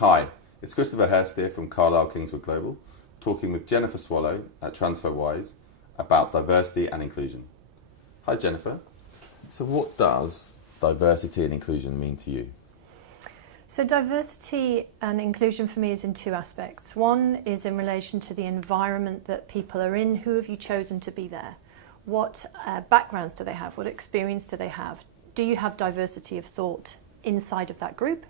Hi, it's Christopher Hurst here from Carlisle Kingswood Global, talking with Jennifer Swallow at TransferWise about diversity and inclusion. Hi Jennifer. So what does diversity and inclusion mean to you? So diversity and inclusion for me is in two aspects. One is in relation to the environment that people are in. Who have you chosen to be there? What backgrounds do they have? What experience do they have? Do you have diversity of thought inside of that group?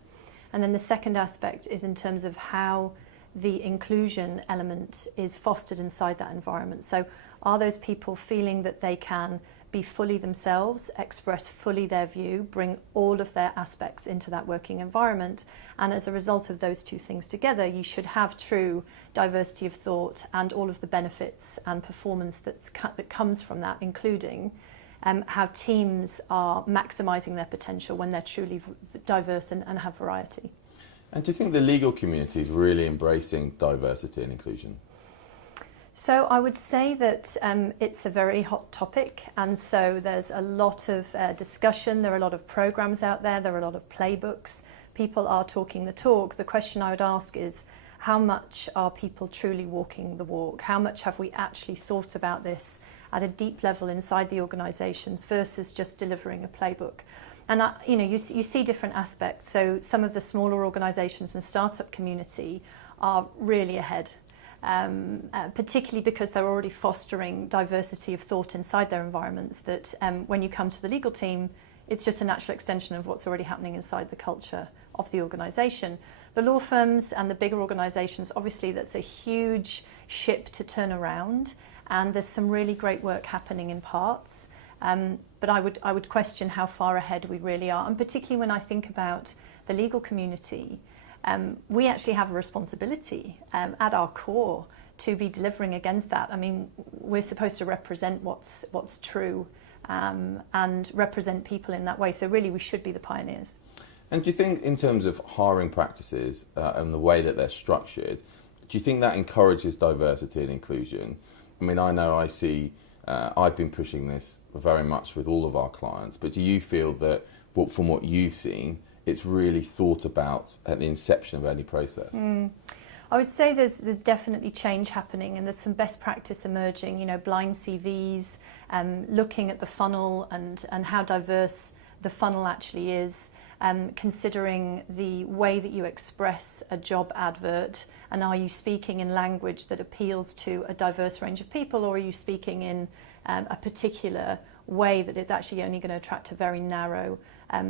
And then the second aspect is in terms of how the inclusion element is fostered inside that environment. So are those people feeling that they can be fully themselves, express fully their view, bring all of their aspects into that working environment? And as a result of those two things together, you should have true diversity of thought and all of the benefits and performance that comes from that, including how teams are maximising their potential when they're truly diverse and have variety. And do you think the legal community is really embracing diversity and inclusion? So I would say that it's a very hot topic, and so there's a lot of discussion, there are a lot of programs out there, there are a lot of playbooks, people are talking the talk. The question I would ask is, how much are people truly walking the walk? How much have we actually thought about this at a deep level inside the organisations versus just delivering a playbook? And you see different aspects. So some of the smaller organisations and startup community are really ahead, particularly because they're already fostering diversity of thought inside their environments, that when you come to the legal team, it's just a natural extension of what's already happening inside the culture of the organisation. The law firms and the bigger organisations, obviously that's a huge ship to turn around, and there's some really great work happening in parts. But I would question how far ahead we really are, and particularly when I think about the legal community, we actually have a responsibility at our core to be delivering against that. I mean, we're supposed to represent what's true and represent people in that way. So really, we should be the pioneers. And do you think, in terms of hiring practices and the way that they're structured, do you think that encourages diversity and inclusion? I mean, I know I've been pushing this very much with all of our clients, but do you feel that, from what you've seen, it's really thought about at the inception of any process? I would say there's definitely change happening, and there's some best practice emerging, blind CVs, looking at the funnel and how diverse the funnel actually is, considering the way that you express a job advert, and are you speaking in language that appeals to a diverse range of people, or are you speaking in a particular way that is actually only going to attract a very narrow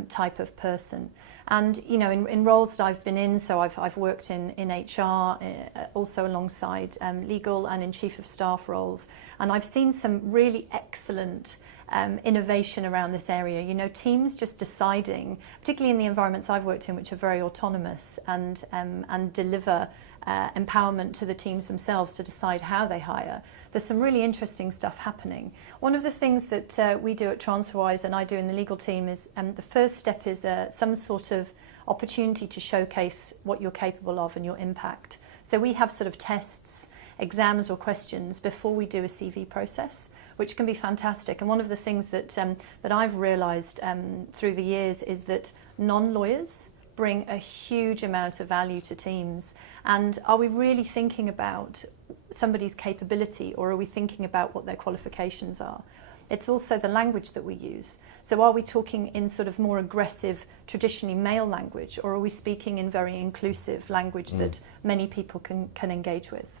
type of person. And in roles that I've been in, so I've worked in HR, also alongside legal and in chief of staff roles, and I've seen some really excellent innovation around this area. Teams just deciding, particularly in the environments I've worked in, which are very autonomous and deliver empowerment to the teams themselves to decide how they hire. There's some really interesting stuff happening. One of the things that we do at TransferWise and I do in the legal team is the first step is some sort of opportunity to showcase what you're capable of and your impact. So we have sort of tests, exams or questions before we do a CV process, which can be fantastic. And one of the things that I've realised through the years is that non-lawyers bring a huge amount of value to teams. And are we really thinking about somebody's capability, or are we thinking about what their qualifications are? It's also the language that we use. So are we talking in sort of more aggressive, traditionally male language, or are we speaking in very inclusive language that many people can engage with?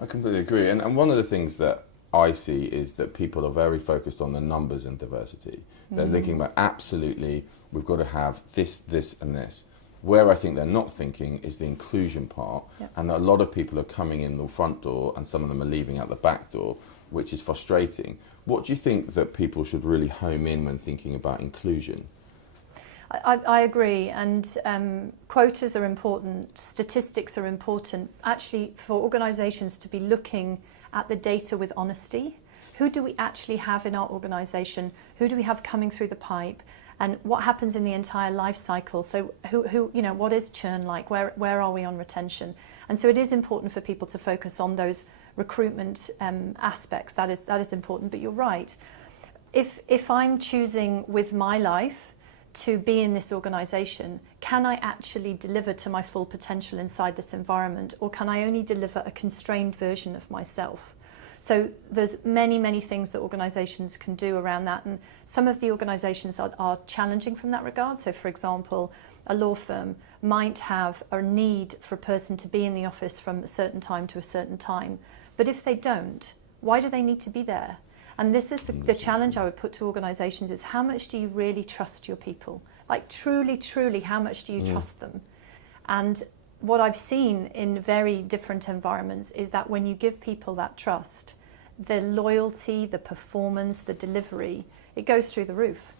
I completely agree. And one of the things that I see is that people are very focused on the numbers and diversity. They're thinking about, absolutely, we've got to have this, this and this. Where I think they're not thinking is the inclusion part. Yep. And a lot of people are coming in the front door and some of them are leaving out the back door, which is frustrating. What do you think that people should really home in when thinking about inclusion? I agree, and quotas are important, statistics are important, actually for organisations to be looking at the data with honesty. Who do we actually have in our organisation? Who do we have coming through the pipe? And what happens in the entire life cycle? So what is churn like? Where are we on retention? And so it is important for people to focus on those recruitment aspects. That is important, but you're right. If I'm choosing with my life to be in this organisation, can I actually deliver to my full potential inside this environment, or can I only deliver a constrained version of myself? So there's many things that organisations can do around that, and some of the organisations are challenging from that regard. So for example, a law firm might have a need for a person to be in the office from a certain time to a certain time, but if they don't, why do they need to be there? And this is the challenge I would put to organisations, is how much do you really trust your people? Like truly, how much do you trust them? And what I've seen in very different environments is that when you give people that trust, the loyalty, the performance, the delivery, it goes through the roof.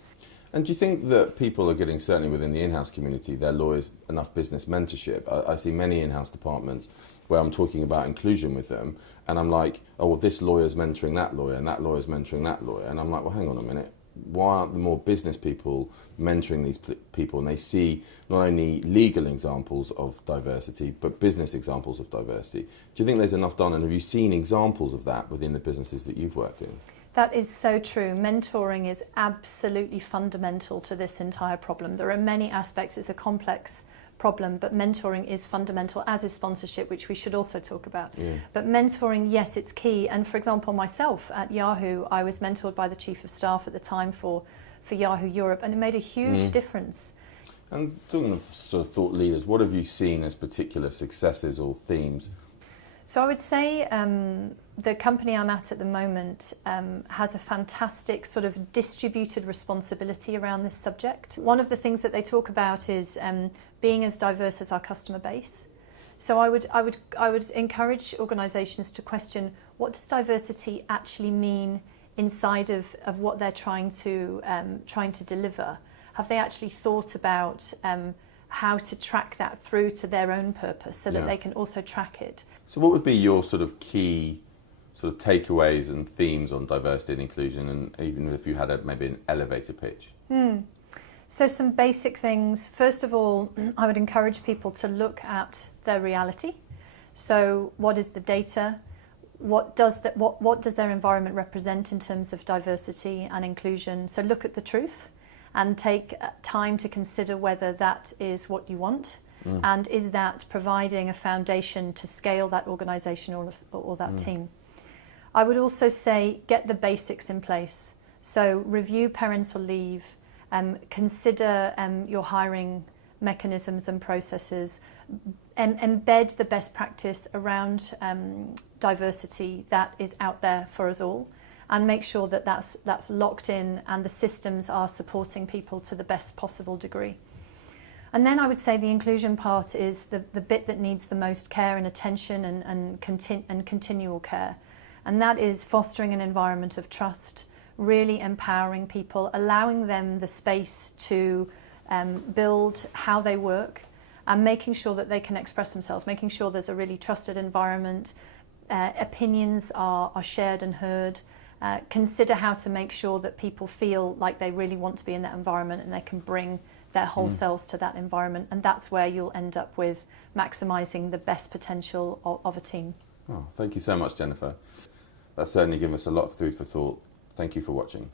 And do you think that people are getting, certainly within the in-house community, their lawyers enough business mentorship? I see many in-house departments where I'm talking about inclusion with them, and I'm like, oh, well, this lawyer's mentoring that lawyer, and that lawyer's mentoring that lawyer. And I'm like, well, hang on a minute. Why aren't the more business people mentoring these people, and they see not only legal examples of diversity but business examples of diversity? Do you think there's enough done, and have you seen examples of that within the businesses that you've worked in? That is so true. Mentoring is absolutely fundamental to this entire problem. There are many aspects, it's a complex problem, but mentoring is fundamental, as is sponsorship, which we should also talk about. Yeah. But mentoring, yes, it's key. And for example, myself at Yahoo, I was mentored by the Chief of Staff at the time for Yahoo Europe, and it made a huge difference. And talking of sort of thought leaders, what have you seen as particular successes or themes? So I would say the company I'm at the moment has a fantastic sort of distributed responsibility around this subject. One of the things that they talk about is being as diverse as our customer base. So I would encourage organisations to question, what does diversity actually mean inside of what they're trying to deliver? Have they actually thought about how to track that through to their own purpose, so that they can also track it? So what would be your sort of key sort of takeaways and themes on diversity and inclusion, and even if you had maybe an elevator pitch? So some basic things. First of all, I would encourage people to look at their reality. So what is the data? What does their environment represent in terms of diversity and inclusion? So look at the truth and take time to consider whether that is what you want. And is that providing a foundation to scale that organisation or that team? I would also say get the basics in place. So review parental leave, consider your hiring mechanisms and processes, embed the best practice around diversity that is out there for us all, and make sure that that's locked in and the systems are supporting people to the best possible degree. And then I would say the inclusion part is the bit that needs the most care and attention and continual care. And that is fostering an environment of trust, really empowering people, allowing them the space to build how they work, and making sure that they can express themselves, making sure there's a really trusted environment, opinions are shared and heard. Consider how to make sure that people feel like they really want to be in that environment and they can bring their whole selves to that environment, and that's where you'll end up with maximising the best potential of a team. Oh, thank you so much, Jennifer. That's certainly given us a lot of food for thought. Thank you for watching.